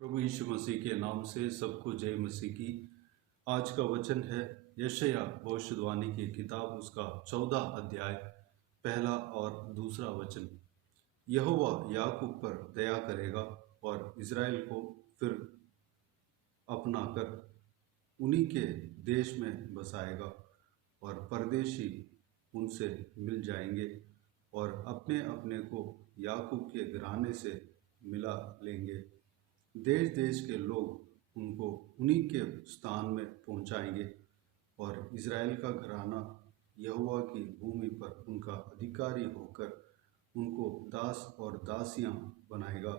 प्रभु यीशु मसीह के नाम से सबको जय मसीह की। आज का वचन है यशायाह भविष्यद्वाणी की किताब, उसका 14 अध्याय, पहला और दूसरा वचन। यहोवा याकूब पर दया करेगा और इज़राइल को फिर अपनाकर उन्हीं के देश में बसाएगा, और परदेशी उनसे मिल जाएंगे और अपने अपने को याकूब के घराने से मिला लेंगे। देश देश के लोग उनको उन्हीं के स्थान में पहुंचाएंगे और इज़राइल का घराना यहोवा की भूमि पर उनका अधिकारी होकर उनको दास और दासियां बनाएगा,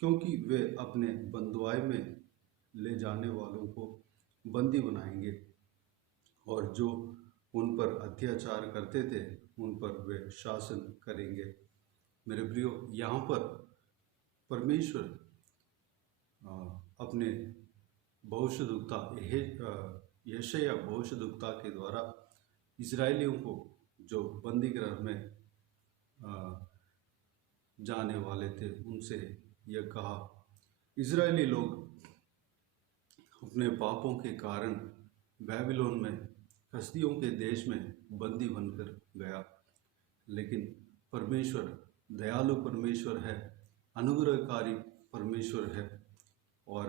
क्योंकि वे अपने बंधुआई में ले जाने वालों को बंदी बनाएंगे और जो उन पर अत्याचार करते थे उन पर वे शासन करेंगे। मेरे प्रियो, यहाँ पर परमेश्वर अपने भविष्यद्वक्ता यशायाह भविष्यद्वक्ता के द्वारा इजरायलियों को जो बंदी गृह में जाने वाले थे उनसे यह कहा, इजरायली लोग अपने पापों के कारण बेबीलोन में कसदियों के देश में बंदी बनकर गया, लेकिन परमेश्वर दयालु परमेश्वर है, अनुग्रहकारी परमेश्वर है और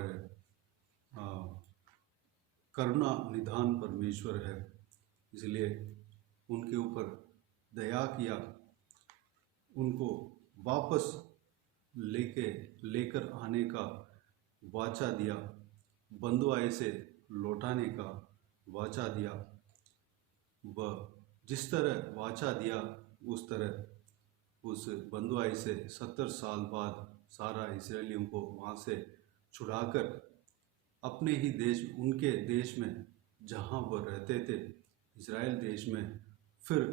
करुणा निधान परमेश्वर है। इसलिए उनके ऊपर दया किया, उनको वापस लेकर आने का वाचा दिया, बंधुआई से लौटाने का वाचा दिया। वह जिस तरह वाचा दिया उस तरह उस बंधुआई से 70 साल बाद सारा इस्राएलियों को वहाँ से छुड़ाकर अपने ही देश, उनके देश में जहाँ वह रहते थे, इज़राइल देश में फिर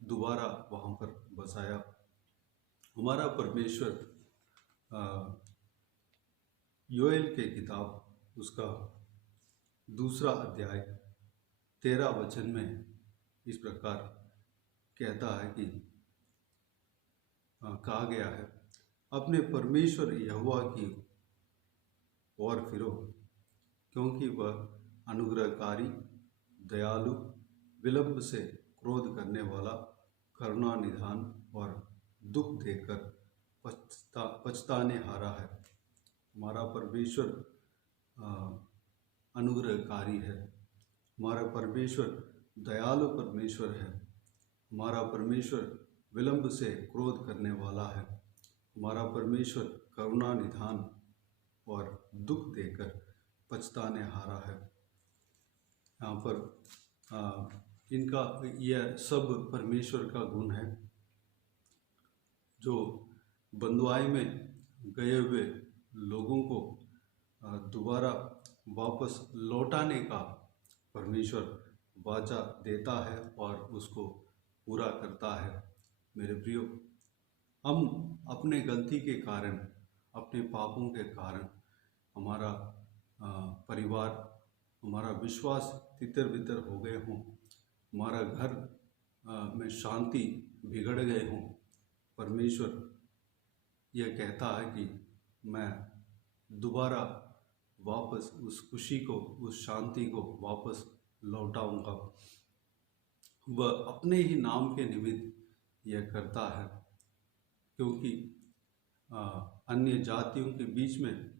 दोबारा वहाँ पर बसाया। हमारा परमेश्वर योएल के किताब उसका दूसरा अध्याय 13 वचन में इस प्रकार कहता है कि कहा गया है, अपने परमेश्वर यहोवा की ओर फिरो, क्योंकि वह अनुग्रहकारी, दयालु, विलंब से क्रोध करने वाला, करुणा निधान और दुख देकर पछताने हारा है। हमारा परमेश्वर अनुग्रहकारी है, हमारा परमेश्वर दयालु परमेश्वर है, हमारा परमेश्वर विलंब से क्रोध करने वाला है, हमारा परमेश्वर करुणा निधान और दुख देकर पछताने हारा है। यहाँ पर इनका यह सब परमेश्वर का गुण है, जो बंधुआई में गए हुए लोगों को दोबारा वापस लौटाने का परमेश्वर वाचा देता है और उसको पूरा करता है। मेरे प्रियो, हम अपने गलती के कारण, अपने पापों के कारण हमारा परिवार, हमारा विश्वास तितर बितर हो गए हों, हमारा घर में शांति बिगड़ गए हों, परमेश्वर यह कहता है कि मैं दोबारा वापस उस खुशी को, उस शांति को वापस लौटाऊंगा। वह अपने ही नाम के निमित्त यह करता है, क्योंकि अन्य जातियों के बीच में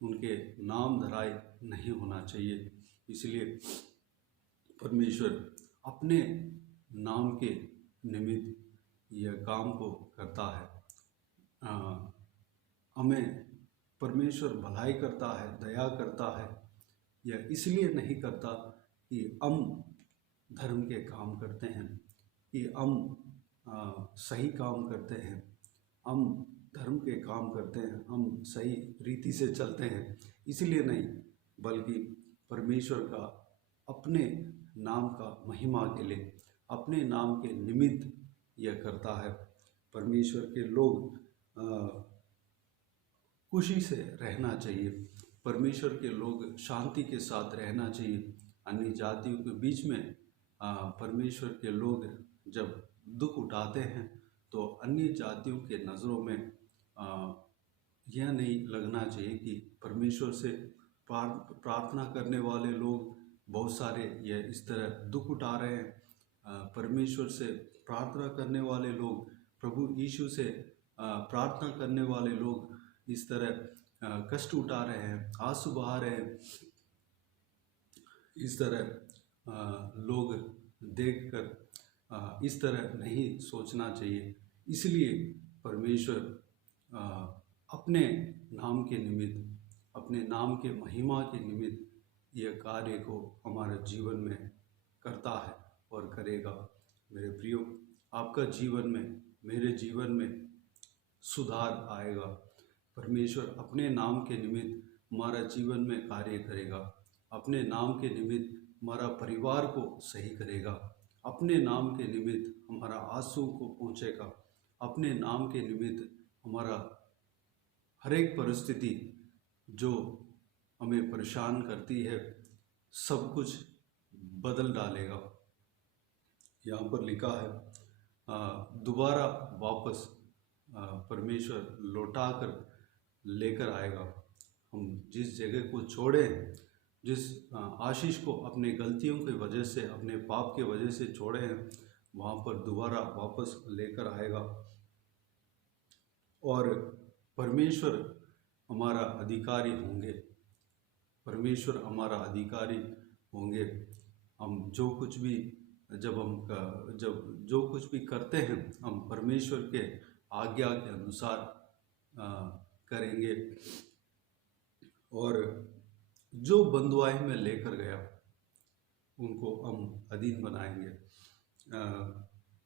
उनके नाम धराए नहीं होना चाहिए। इसलिए परमेश्वर अपने नाम के निमित्त यह काम को करता है। हमें परमेश्वर भलाई करता है, दया करता है। यह इसलिए नहीं करता कि हम धर्म के काम करते हैं, कि हम सही काम करते हैं, हम धर्म के काम करते हैं, हम सही रीति से चलते हैं, इसलिए नहीं, बल्कि परमेश्वर का अपने नाम का महिमा के लिए, अपने नाम के निमित्त यह करता है। परमेश्वर के लोग खुशी से रहना चाहिए, परमेश्वर के लोग शांति के साथ रहना चाहिए। अन्य जातियों के बीच में परमेश्वर के लोग जब दुख उठाते हैं तो अन्य जातियों के नज़रों में यह नहीं लगना चाहिए कि परमेश्वर से प्रार्थना करने वाले लोग बहुत सारे ये इस तरह दुख उठा रहे हैं। परमेश्वर से प्रार्थना करने वाले लोग, प्रभु यीशु से प्रार्थना करने वाले लोग इस तरह कष्ट उठा रहे हैं, आंसू बहा रहे हैं। इस तरह लोग देखकर इस तरह नहीं सोचना चाहिए। इसलिए परमेश्वर अपने नाम के निमित्त, अपने नाम के महिमा के निमित्त यह कार्य को हमारे जीवन में करता है और करेगा। मेरे प्रियो, आपका जीवन में, मेरे जीवन में सुधार आएगा। परमेश्वर अपने नाम के निमित्त हमारा जीवन में कार्य करेगा। अपने नाम के निमित्त हमारा परिवार को सही करेगा। अपने नाम के निमित्त हमारा आंसू को पहुँचेगा। अपने नाम के निमित्त हमारा हर एक परिस्थिति जो हमें परेशान करती है सब कुछ बदल डालेगा। यहाँ पर लिखा है दोबारा वापस परमेश्वर लौटा कर लेकर आएगा। हम जिस जगह को छोड़े, जिस आशीष को अपने गलतियों की वजह से, अपने पाप के वजह से छोड़े हैं, वहाँ पर दोबारा वापस लेकर आएगा। और परमेश्वर हमारा अधिकारी होंगे। परमेश्वर हमारा अधिकारी होंगे। हम जो कुछ भी जब जो कुछ भी करते हैं हम परमेश्वर के आज्ञा के अनुसार करेंगे। और जो बंधुआई में लेकर गया उनको हम अधीन बनाएंगे।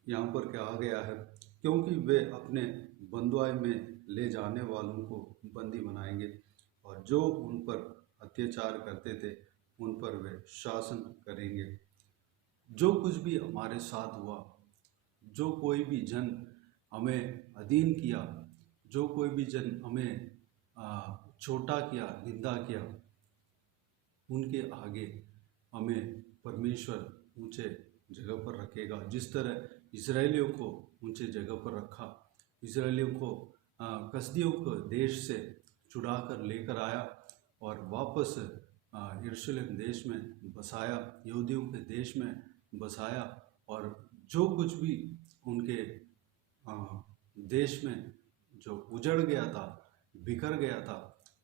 यहाँ पर क्या गया है, क्योंकि वे अपने बंधुआई में ले जाने वालों को बंदी बनाएंगे और जो उन पर अत्याचार करते थे उन पर वे शासन करेंगे। जो कुछ भी हमारे साथ हुआ, जो कोई भी जन हमें अधीन किया, जो कोई भी जन हमें छोटा किया, निंदा किया, उनके आगे हमें परमेश्वर ऊंचे जगह पर रखेगा। जिस तरह इजरायलियों को ऊंचे जगह पर रखा, इजरायलियों को कसदियों को देश से छुड़ा कर लेकर आया और वापस यरूशलेम देश में बसाया, यहूदियों के देश में बसाया। और जो कुछ भी उनके देश में जो उजड़ गया था, बिखर गया था,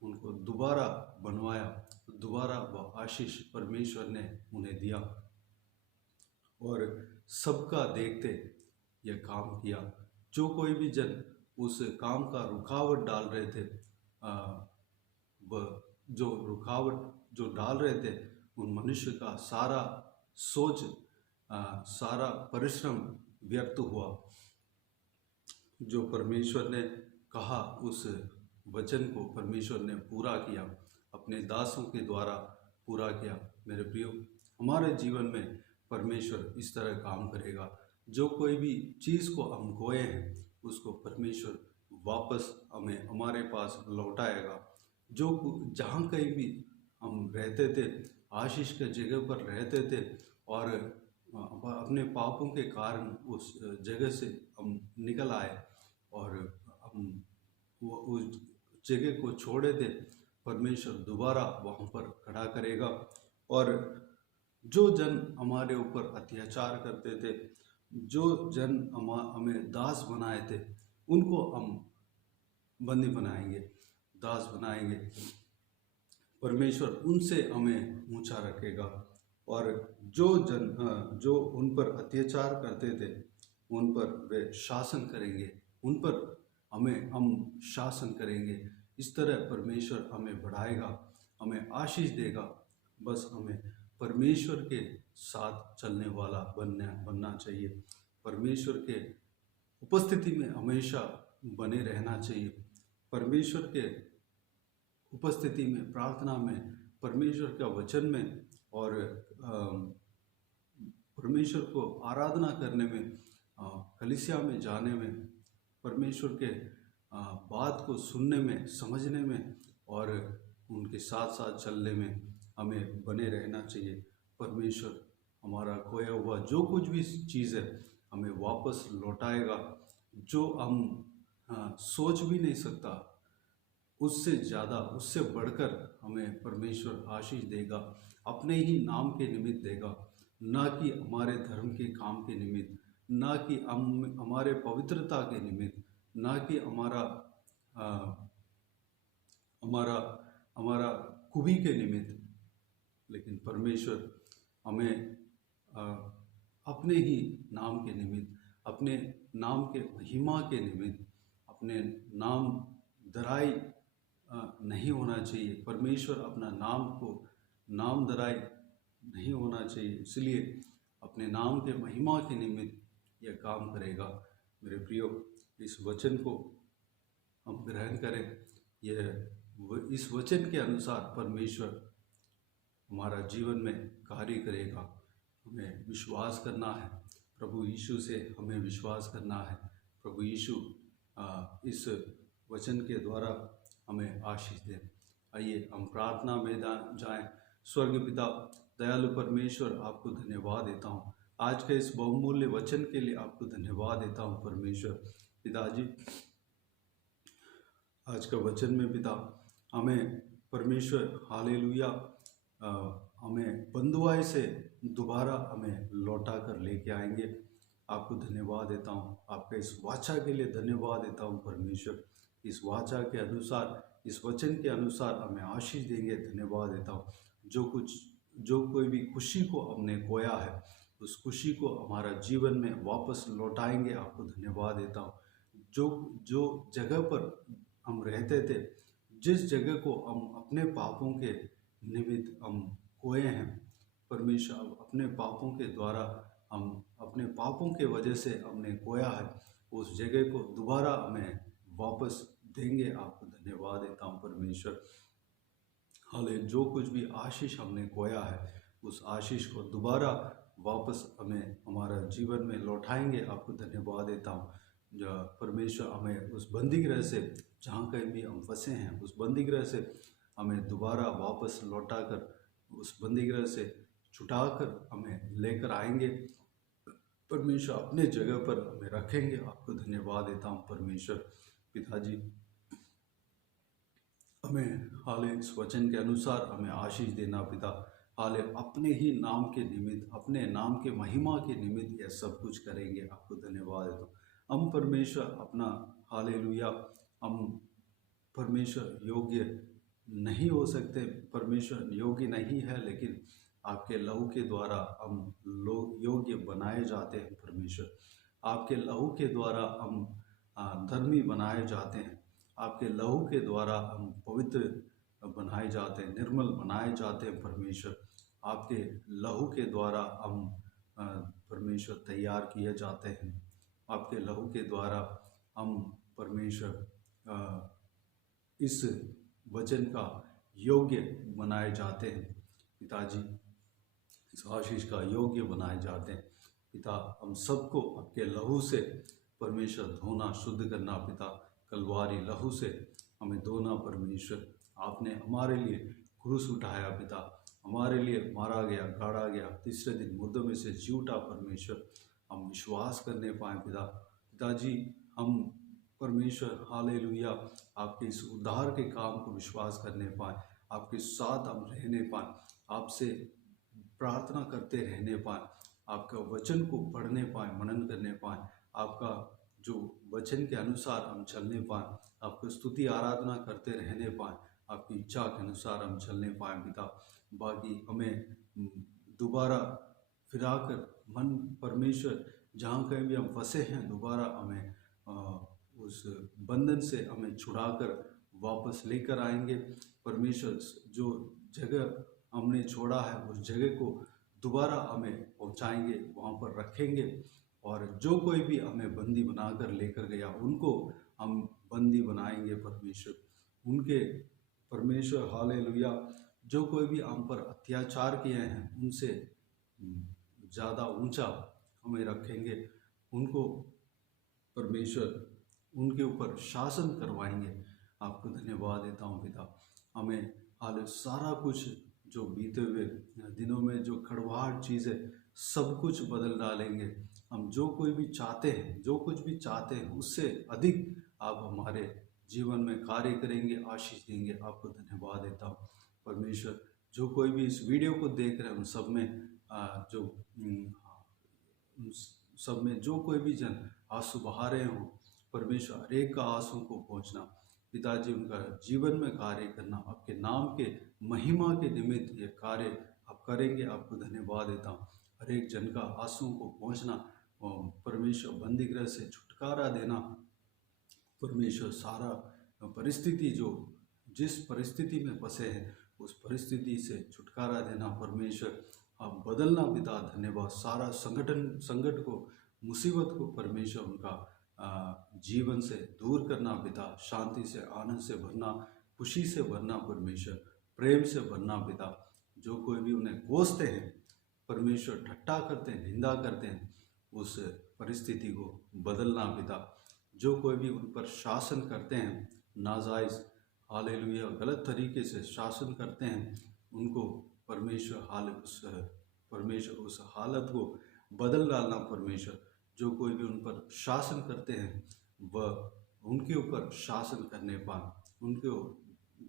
उनको दोबारा बनवाया, दोबारा वह आशीष परमेश्वर ने उन्हें दिया और सबका देखते यह काम किया। जो कोई भी जन उस काम का रुकावट डाल रहे थे, जो रुकावट जो डाल रहे थे, उन मनुष्य का सारा सोच, सारा परिश्रम व्यर्थ हुआ। जो परमेश्वर ने कहा उस वचन को परमेश्वर ने पूरा किया, अपने दासों के द्वारा पूरा किया। मेरे प्रियो, हमारे जीवन में परमेश्वर इस तरह काम करेगा। जो कोई भी चीज़ को हम खोए हैं उसको परमेश्वर वापस हमें हमारे पास लौटाएगा। जो जहाँ कहीं भी हम रहते थे, आशीष के जगह पर रहते थे और अपने पापों के कारण उस जगह से हम निकल आए और हम उस जगह को छोड़े थे, परमेश्वर दोबारा वहाँ पर खड़ा करेगा। और जो जन हमारे ऊपर अत्याचार करते थे, जो जन हमें दास बनाए थे, उनको हम बंदी बनाएंगे, दास बनाएंगे। परमेश्वर उनसे हमें ऊंचा रखेगा। और जो जन जो उन पर अत्याचार करते थे उन पर वे शासन करेंगे, उन पर हम शासन करेंगे। इस तरह परमेश्वर हमें बढ़ाएगा, हमें आशीष देगा। बस हमें परमेश्वर के साथ चलने वाला बनना चाहिए। परमेश्वर के उपस्थिति में हमेशा बने रहना चाहिए। परमेश्वर के उपस्थिति में, प्रार्थना में, परमेश्वर का वचन में और परमेश्वर को आराधना करने में, कलीसिया में जाने में, परमेश्वर के बात को सुनने में, समझने में और उनके साथ साथ चलने में हमें बने रहना चाहिए। परमेश्वर हमारा खोया हुआ जो कुछ भी चीज़ है हमें वापस लौटाएगा, जो हम सोच भी नहीं सकता। उससे ज़्यादा, उससे बढ़कर हमें परमेश्वर आशीष देगा, अपने ही नाम के निमित्त देगा, ना कि हमारे धर्म के काम के निमित्त, ना कि हम हमारे पवित्रता के निमित्त, ना कि हमारा हमारा हमारा खूबी के निमित्त, लेकिन परमेश्वर हमें अपने ही नाम के निमित्त, अपने नाम के महिमा के निमित्त, अपने नाम दराई नहीं होना चाहिए। परमेश्वर अपना नाम को नाम दराई नहीं होना चाहिए, इसलिए अपने नाम के महिमा के निमित्त यह काम करेगा। मेरे प्रियो, इस वचन को हम ग्रहण करें। इस वचन के अनुसार परमेश्वर हमारा जीवन में कार्य करेगा। हमें विश्वास करना है, प्रभु यीशु से हमें विश्वास करना है। प्रभु यीशु इस वचन के द्वारा हमें आशीष दें। आइए हम प्रार्थना में जाएं। स्वर्ग पिता, दयालु परमेश्वर, आपको धन्यवाद देता हूँ आज के इस बहुमूल्य वचन के लिए। आपको धन्यवाद देता हूँ परमेश्वर। पिताजी, आज का वचन में पिता हमें परमेश्वर हालेलुया हमें बंधुआई से दोबारा हमें लौटा कर लेके आएंगे। आपको धन्यवाद देता हूँ, आपका इस वाचा के लिए धन्यवाद देता हूँ परमेश्वर। इस वाचा के अनुसार, इस वचन के अनुसार हमें आशीष देंगे। धन्यवाद देता हूँ। जो कोई भी खुशी को हमने खोया है, उस खुशी को हमारा जीवन में वापस लौटाएंगे। आपको धन्यवाद देता हूँ। जो जगह पर हम रहते थे, जिस जगह को हम अपने पापों के निमित्त हम खोए हैं, परमेश्वर अपने पापों के द्वारा, हम अपने पापों के वजह से हमने खोया है, उस जगह को दोबारा हमें वापस देंगे। आपको धन्यवाद देता हूँ परमेश्वर। हाले जो कुछ भी आशीष हमने खोया है, उस आशीष को दोबारा वापस हमें हमारा जीवन में लौटाएंगे। आपको धन्यवाद देता हूँ। जो परमेश्वर हमें उस बंदीगृह से, जहाँ कहीं भी हम फंसे हैं, उस बंदीगृह से हमें दोबारा वापस लौटाकर, उस बंदीगृह से छुटाकर हमें लेकर आएंगे। परमेश्वर अपने जगह पर हमें रखेंगे। आपको धन्यवाद देता हूँ परमेश्वर। पिताजी, हमें हाले इस वचन के अनुसार हमें आशीष देना पिता। हाले अपने ही नाम के निमित्त, अपने नाम के महिमा के निमित्त यह सब कुछ करेंगे। आपको धन्यवाद देता हूँ। हम परमेश्वर अपना हालेलुया, हम परमेश्वर योग्य नहीं हो सकते, परमेश्वर योग्य नहीं है, लेकिन आपके लहू के द्वारा हम लोग योग्य बनाए जाते हैं। परमेश्वर, आपके लहू के द्वारा हम धर्मी बनाए जाते हैं। आपके लहू के द्वारा हम पवित्र बनाए जाते हैं, निर्मल बनाए जाते हैं। परमेश्वर, आपके लहू के द्वारा हम परमेश्वर तैयार किए जाते हैं। आपके लहू के द्वारा हम परमेश्वर इस वचन का योग्य बनाए जाते हैं। पिताजी, इस आशीष का योग्य बनाए जाते हैं। पिता, हम सबको आपके लहू से परमेश्वर धोना, शुद्ध करना। पिता, कलवारी लहू से हमें धोना। परमेश्वर, आपने हमारे लिए क्रूस उठाया। पिता, हमारे लिए मारा गया, गाड़ा गया, तीसरे दिन मुर्दों में से जी उठा। परमेश्वर, हम विश्वास करने पाएँ। पिताजी, हम परमेश्वर हालेलुया आपके इस उद्धार के काम को विश्वास करने पाएँ, आपके साथ हम रहने पाएँ, आपसे प्रार्थना करते रहने पाएँ, आपका वचन को पढ़ने पाएँ, मनन करने पाएँ, आपका जो वचन के अनुसार हम चलने पाएँ, आपको स्तुति आराधना करते रहने पाएँ, आपकी इच्छा के अनुसार हम चलने पाएँ। पिता, बाकी हमें दोबारा फिराकर मन परमेश्वर जहाँ कहीं भी हम फंसे हैं, दोबारा हमें उस बंधन से हमें छुड़ाकर वापस लेकर आएंगे। परमेश्वर, जो जगह हमने छोड़ा है उस जगह को दोबारा हमें पहुंचाएंगे, वहाँ पर रखेंगे। और जो कोई भी हमें बंदी बनाकर लेकर गया, उनको हम बंदी बनाएंगे। परमेश्वर, उनके परमेश्वर हालेलुया जो कोई भी हम पर अत्याचार किए हैं, उनसे ज़्यादा ऊंचा हमें रखेंगे। उनको परमेश्वर उनके ऊपर शासन करवाएंगे। आपको धन्यवाद देता हूँ पिता। हमें हाल सारा कुछ जो बीते हुए दिनों में जो खड़वाहट चीज़ है, सब कुछ बदल डालेंगे। हम जो कोई भी चाहते हैं, जो कुछ भी चाहते हैं, उससे अधिक आप हमारे जीवन में कार्य करेंगे, आशीष देंगे। आपको धन्यवाद देता हूँ परमेश्वर। जो कोई भी इस वीडियो को देख रहे हैं उन सब में उन सब में जो कोई भी जन आंसू बहा रहे हों, परमेश्वर हर एक का आंसू को पहुँचना, पिताजी उनका जीवन में कार्य करना, आपके नाम के महिमा के निमित्त ये कार्य आप करेंगे। आपको धन्यवाद देता हूँ। हर एक जन का आंसू को पहुँचना, परमेश्वर बंदी गृह से छुटकारा देना, परमेश्वर सारा परिस्थिति जो जिस परिस्थिति में फंसे हैं उस परिस्थिति से छुटकारा देना, परमेश्वर आप बदलना पिता। धन्यवाद। सारा संकट को, मुसीबत को परमेश्वर उनका जीवन से दूर करना पिता। शांति से, आनंद से भरना, खुशी से भरना परमेश्वर, प्रेम से भरना पिता। जो कोई भी उन्हें कोसते हैं परमेश्वर, ठट्टा करते हैं, निंदा करते हैं, उस परिस्थिति को बदलना पिता। जो कोई भी उन पर शासन करते हैं, नाजायज़ हालेलुया गलत तरीके से शासन करते हैं, उनको परमेश्वर उस हालत को बदल डालना परमेश्वर। जो कोई भी उन पर शासन करते हैं वह उनके ऊपर शासन करने पाए, उनको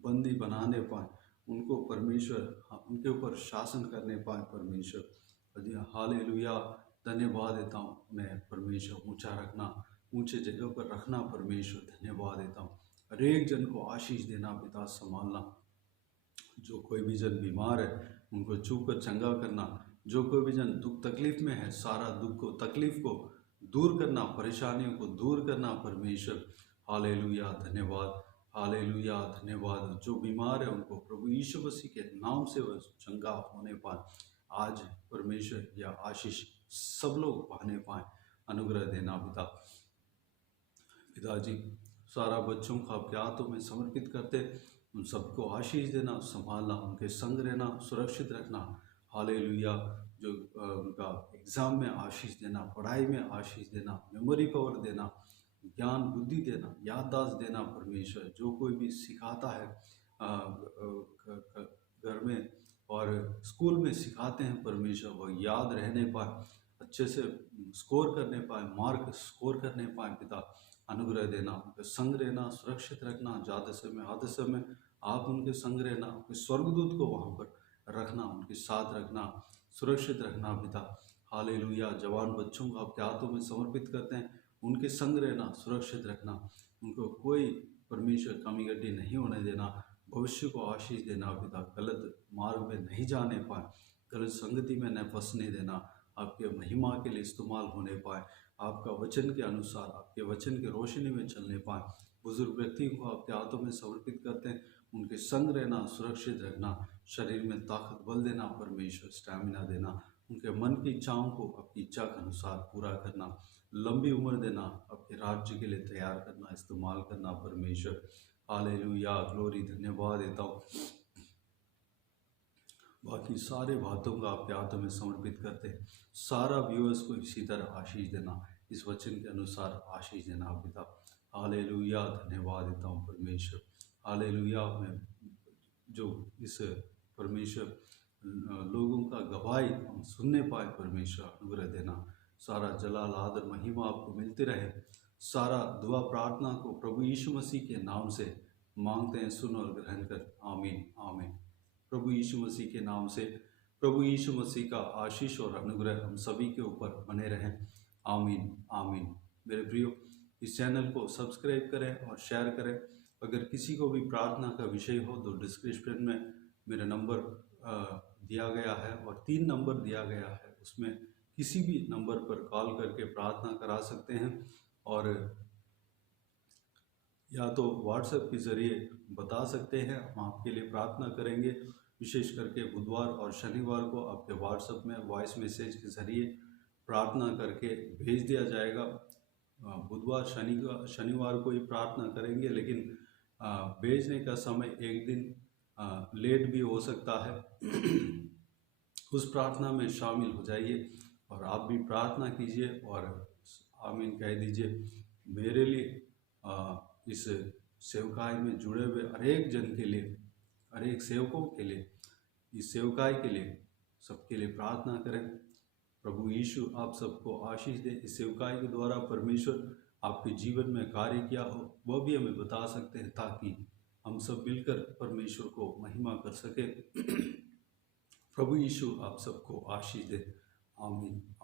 बंदी बनाने पाए, उनको परमेश्वर उनके ऊपर शासन करने पाए परमेश्वर। हालेलुया धन्यवाद देता हूँ। उन्हें परमेश्वर ऊंचा रखना, ऊंचे जगह पर रखना परमेश्वर। धन्यवाद देता हूँ। हर एक जन को आशीष देना पिता, संभालना। जो कोई भी जन बीमार है उनको छू कर चंगा करना। जो कोई भी जन दुख तकलीफ में है, सारा दुख को, तकलीफ को दूर करना, परेशानियों को दूर करना परमेश्वर। हालेलुया धन्यवाद, हालेलुया धन्यवाद। जो बीमार है उनको प्रभु यीशु मसीह के नाम से वह चंगा होने पाए। आज परमेश्वर यह आशीष सब लोग पाने पाए, अनुग्रह देना पिता। पिताजी सारा बच्चों को आपके हाथों में समर्पित करते, उन सबको आशीष देना, संभालना, उनके संग रहना, सुरक्षित रखना। हालेलुया। जो उनका एग्ज़ाम में आशीष देना, पढ़ाई में आशीष देना, मेमोरी पावर देना, ज्ञान बुद्धि देना, याददाश्त देना परमेश्वर। जो कोई भी सिखाता है घर में और स्कूल में सिखाते हैं परमेश्वर, वह याद रहने पाए, अच्छे से स्कोर करने पाए, मार्क स्कोर करने पाए पिता। अनुग्रह देना, उनके संग रहना, सुरक्षित रखना। ज़्यादा समय आधे समय आप उनके संग रहना, उनके स्वर्गदूत को वहाँ पर रखना, उनके साथ रखना, सुरक्षित रखना पिता। हालेलुया। जवान बच्चों को आपके हाथों में समर्पित करते हैं, उनके संग रहना, सुरक्षित रखना, उनको कोई परमेश्वर कमी गड्डी नहीं होने देना, भविष्य को आशीष देना पिता। गलत मार्ग में नहीं जाने पाए, गलत संगति में न फंसने देना, आपके महिमा के लिए इस्तेमाल होने पाए, आपका वचन के अनुसार, आपके वचन की रोशनी में चलने पाए। बुजुर्ग व्यक्ति को आपके हाथों में समर्पित करते हैं, उनके संग रहना, सुरक्षित रखना, शरीर में ताकत बल देना परमेश्वर, स्टैमिना देना, उनके मन की इच्छाओं को आपकी इच्छा के अनुसार पूरा करना, लंबी उम्र देना, आपके राज्य के लिए तैयार करना, इस्तेमाल करना परमेश्वर। Hallelujah glory. धन्यवाद देता हूँ। बाकी सारे बातों को आपके हाथों में समर्पित करते हैं। सारा व्यूअर्स को इसी तरह आशीष देना, इस वचन के अनुसार आशीष देना पिता। हालेलुया धन्यवाद देता हूँ परमेश्वर। हालेलुया। मैं जो इस परमेश्वर लोगों का गवाही हम सुनने पाए परमेश्वर, अनुग्रह देना। सारा जलाल आदर महिमा आपको मिलते रहे। सारा दुआ प्रार्थना को प्रभु यीशु मसीह के नाम से मांगते हैं, सुन और ग्रहण कर। आमीन आमीन। प्रभु यीशु मसीह के नाम से प्रभु यीशु मसीह का आशीष और अनुग्रह हम सभी के ऊपर बने रहें। आमीन आमीन। मेरे प्रियो, इस चैनल को सब्सक्राइब करें और शेयर करें। अगर किसी को भी प्रार्थना का विषय हो तो डिस्क्रिप्शन में मेरा नंबर दिया गया है और 3 नंबर दिया गया है, उसमें किसी भी नंबर पर कॉल करके प्रार्थना करा सकते हैं, और या तो व्हाट्सएप के ज़रिए बता सकते हैं, हम आपके लिए प्रार्थना करेंगे। विशेष करके बुधवार और शनिवार को आपके व्हाट्सएप में वॉइस मैसेज के ज़रिए प्रार्थना करके भेज दिया जाएगा। बुधवार शनिवार को ही प्रार्थना करेंगे, लेकिन भेजने का समय एक दिन लेट भी हो सकता है। उस प्रार्थना में शामिल हो जाइए और आप भी प्रार्थना कीजिए और आमीन कह दीजिए। मेरे लिए इस सेवकाई में जुड़े हुए हर एक जन के लिए, हर एक सेवकों के लिए, इस सेवकाई के लिए, सबके लिए प्रार्थना करें। प्रभु यीशु आप सबको आशीष दे। इस सेवकाई के द्वारा परमेश्वर आपके जीवन में कार्य किया हो वह भी हमें बता सकते हैं, ताकि हम सब मिलकर परमेश्वर को महिमा कर सके। प्रभु यीशु आप सबको आशीष दे। आमीन।